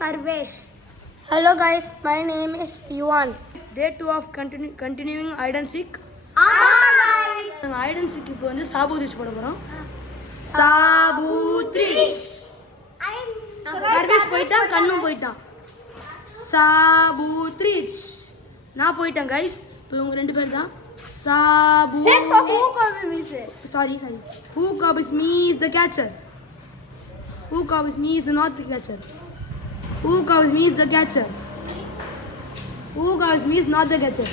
Sarvesh. Hello guys, my name is Yuvan. Day 2 of continuing hide and seek. Guys. Hide and seek இப்போ வந்து சாபூத்ரிச் போட போறோம். சாபூத்ரிச். சர்வேஷ் போயிட்டான், கண்ணும் போயிட்டான். சாபூத்ரிச். நான் போயிட்டேன் guys. இப்போ இவங்க ரெண்டு பேர் தான். Sabu. Who copies me? Sorry. Who copies me is the catcher. Who copies me is not the catcher. Who copies me is the catcher. Who copies me is not the catcher.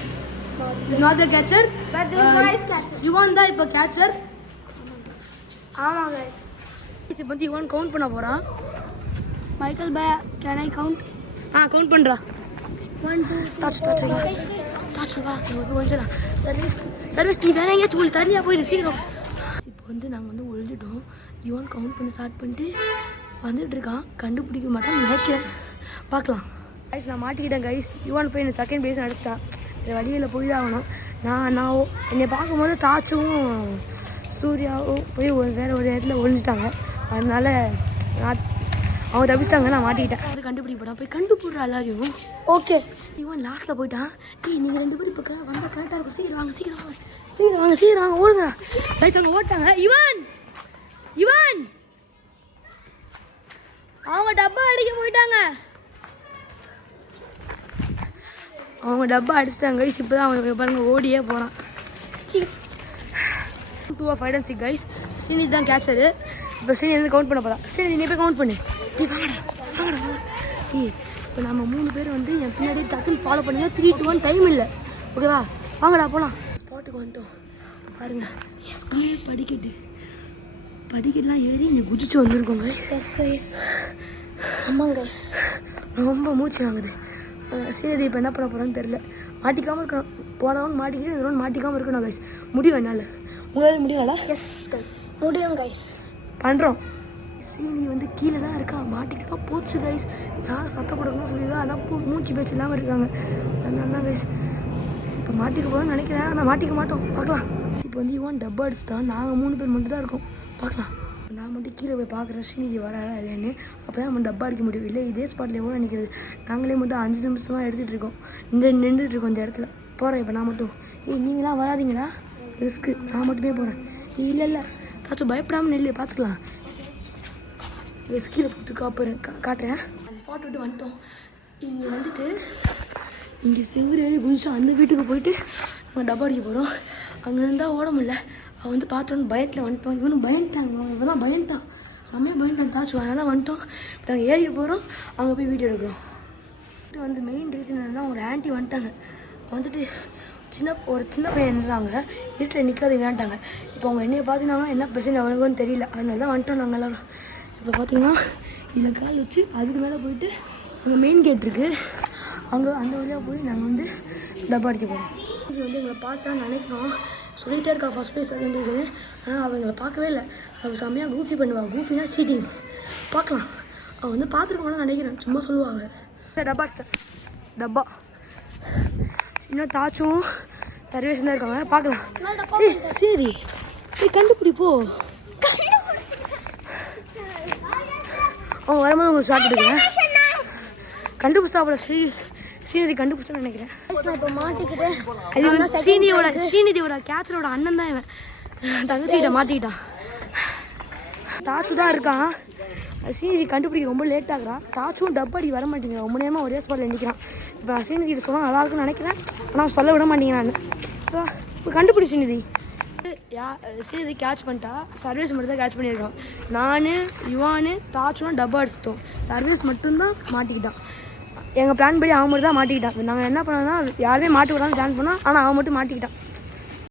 Is not the catcher. But this boy is catcher. You want the catcher? ஆமா guys. இப்போ வந்து இவன் count பண்ண போறான். Michael by can I count? Count பண்றா. 1 2 தாச்சு வா கொஞ்சம் service நீ வேற எங்கேயாச்சும் உங்களுக்கு தனியாக போயிடு சீக்கிரம். இப்போ வந்து நாங்கள் வந்து ஒழிஞ்சிட்டோம். யுவன் கவுண்ட் பண்ண ஸ்டார்ட் பண்ணிட்டு வந்துட்டு இருக்கான். கண்டுபிடிக்க மாட்டான்னு நினைக்கிறேன், பார்க்கலாம். கைஸ் நான் மாட்டிக்கிட்டேன் கைஸ். யுவன் போய் எனக்கு செகண்ட் பேஸ் அடிச்சிட்டான். வேறு வழியில் போய் தான் ஆகணும். நான் என்னை பார்க்கும்போது தாச்சுவும் சூர்யாவும் போய் வேறு ஒரு இடத்துல ஒழிஞ்சிட்டாங்க. அதனால அவங்க தப்பிச்சிட்டாங்க, நான் மாட்டிக்கிட்டேன். அது கண்டுபிடிப்படா போய் கண்டுபிடுறா எல்லாரையும். ஓகே. இவன் லாஸ்ட்டில் போயிட்டான். நீங்கள் ரெண்டு பேரும் இப்போ வந்தால் கரெக்டாக இருக்கும். சீக்கிரம் வாங்க ஓடுங்கடா. கைஸ் அவங்க ஓட்டாங்க. இவன் அவங்க டப்பா அடிக்க போயிட்டாங்க. அவங்க டப்பா அடிச்சிட்டாங்க கைஸ். இப்போ தான் அவன் பாருங்க ஓடியே போகிறான். 2 of hide and seek guys. Srinidhi தான் கேட்சரு. இப்போ ஸ்ரீநிதி வந்து கவுண்ட் பண்ண போகிறா. ஸ்ரீநிதி நீ போய் கவுண்ட் பண்ணு. வாங்கடா. இப்போ நம்ம 3 பேர் வந்து என் பின்னாடி டக்குன்னு ஃபாலோ பண்ணிங்கன்னா 3 to 1 டைம் இல்லை. ஓகேவா, வாங்கடா போகலாம். ஸ்பாட்டுக்கு வந்துட்டோம் பாருங்க. படிக்கட்டுலாம் ஏறி இங்கே குதிச்சு வந்திருக்கோங்க. ஆமாங்க கைஸ், ரொம்ப மூச்சு வாங்குது. ஸ்ரீநிதி இப்போ என்ன பண்ண போகிறான்னு தெரில. மாட்டிக்காமல் இருக்கணும். போனவன் மாட்டிக்கிட்டு இந்த மாட்டிக்காமல் இருக்கணும் கைஸ். முடியும் என்னால். உங்களால் முடியாடா? எஸ் கைஸ் முடியும் கைஸ். பண்ணுறோம். ஸ்ரீநிதி வந்து கீழே தான் இருக்கா. மாட்டிக்கிட்டா போச்சு கைஸ். யாரும் சத்தம் போடணும்னு சொல்லிடுவா. அதான் மூச்சு பேச்சு இல்லாமல் இருக்காங்க. அதனால தான் கைஸ் இப்போ மாட்டிக்க போகிறோம்னு நினைக்கிறேன். ஆனால் மாட்டிக்க மாட்டோம், பார்க்கலாம். இப்போ வந்து இவன் டப்பா அடிச்சு தான் நாங்கள் 3 பேர் மட்டும் தான் இருக்கோம், பார்க்கலாம். நான் மட்டும் கீழே போய் பார்க்குறேன் ஸ்ரீநிதி வராதா இல்லைன்னு. அப்போ தான் நம்ம டப்பா அடிக்க முடியும். இல்லை இதே ஸ்பாட்டில் எவ்வளோ நினைக்கிறது. நாங்களே மட்டும் 5 நிமிஷமாக எடுத்துகிட்டு இருக்கோம். நின்றுட்டு இருக்கோம் இந்த இடத்துல. போகிறேன் இப்போ நான் மட்டும். நீங்களாம் வராதிங்கடா, ரிஸ்க்கு. நான் மட்டுமே போகிறேன். இல்லை தாச்சும் பயப்படாமல் நெல்லு, பார்த்துக்கலாம். கீழே கொடுத்து காட்டுறேன். அந்த ஸ்பாட் விட்டு வந்துட்டோம். இங்கே வந்துட்டு இங்கே செவ்வறு குதிச்சு அந்த வீட்டுக்கு போயிட்டு நம்ம டப்பா அடிக்க போகிறோம். அங்கே இருந்தால் ஓட முடியல. அவன் வந்து பார்த்தோன்னு பயத்தில் வந்துட்டோம். இவனும் பயந்துட்டாங்க. இவன் தான் பயந்துட்டான், செம்மையாக பயந்துட்டான் தாச்சு. அதனால் வந்துட்டோம். இப்போ நாங்கள் ஏறிட்டு போகிறோம். அங்கே போய் வீடியோ எடுக்கிறோம். வந்து மெயின் ரீசன் என்னன்னா ஒரு ஆண்டி வந்துட்டாங்க. வந்துட்டு ஒரு சின்ன பையன் இருந்தாங்க. வீட்டில் நிற்காது வேண்டாங்க. இப்போ அவங்க என்னையை பார்த்தீங்கன்னா என்ன பிரச்சனை அவனுக்குன்னு தெரியல. அதனால தான் வந்துட்டோம் நாங்கள் எல்லோரும். இப்போ பார்த்தீங்கன்னா இதில் கால் வச்சு அதுக்கு மேலே போயிட்டு அங்கே மெயின் கேட் இருக்குது. அங்கே அந்த வழியாக போய் நாங்கள் வந்து டப்பா அடிக்க போகிறோம். இது வந்து எங்களை பார்த்துலாம் நினைக்கிறோம். சொல்லிகிட்டே இருக்கா ஃபஸ்ட் ப்ரைஸ் செகண்ட் ப்ரைஸ்னு. ஆனால் அவள் எங்களை பார்க்கவே இல்லை. அவள் செம்மையாக கூஃபி பண்ணுவாள். கூஃபினா சீட்டிங். பார்க்கலாம். அவள் வந்து பார்த்துருக்கோம்னு நினைக்கிறேன், சும்மா சொல்லுவாங்க. டப்பா இன்னும் தாச்சும் சர்வேஷன் தான் இருக்காங்க, பார்க்கலாம். சரி கண்டுபிடிப்போ. அவங்க வரும்போது உங்களுக்கு ஷார்ட் எடுக்கிறேன். கண்டுபிடிச்சா அப்புறம் ஸ்ரீநிதி கண்டுபிடிச்சோன்னு நினைக்கிறேன். இப்போ மாட்டிக்கிட்டேன். அது வந்து ஸ்ரீநிதியோட கேட்சரோட அண்ணன் தான் இவன். தங்கச்சிக்கிட்ட மாட்டிக்கிட்டான். தாச்சு தான் இருக்கான். ஸ்ரீநிதி கண்டுபிடிக்க ரொம்ப லேட் ஆகுறான். தாச்சும் டப்படி வர மாட்டேங்கிறான். ரொம்ப நேரமாக ஒரே ஸ்பாட்டில் நிற்கிறான். இப்போ நான் ஸ்ரீநிதிக்கிட்ட சொன்னால் நல்லா இருக்குன்னு நினைக்கிறேன். ஆனால் சொல்ல விட மாட்டேங்கிறான். இப்போ கண்டுபிடி ஸ்ரீநிதி. ஸ்ரீநிதி கேட்ச் பண்ணிட்டா. சர்வீஸ் மட்டும் தான் கேட்ச் பண்ணியிருக்கான். நான் யுவானு தாச்சும் டப்பா அடிச்சிட்டோம். சர்வீஸ் மட்டும்தான் மாட்டிக்கிட்டான். எங்கள் பிளான் படி அவன் மட்டும் தான் மாட்டிக்கிட்டான். நாங்கள் என்ன பண்ணோம்னா யாருமே மாட்டி விடாமல் பிளான் பண்ணோம். ஆனால் அவன் மட்டும் மாட்டிக்கிட்டான்.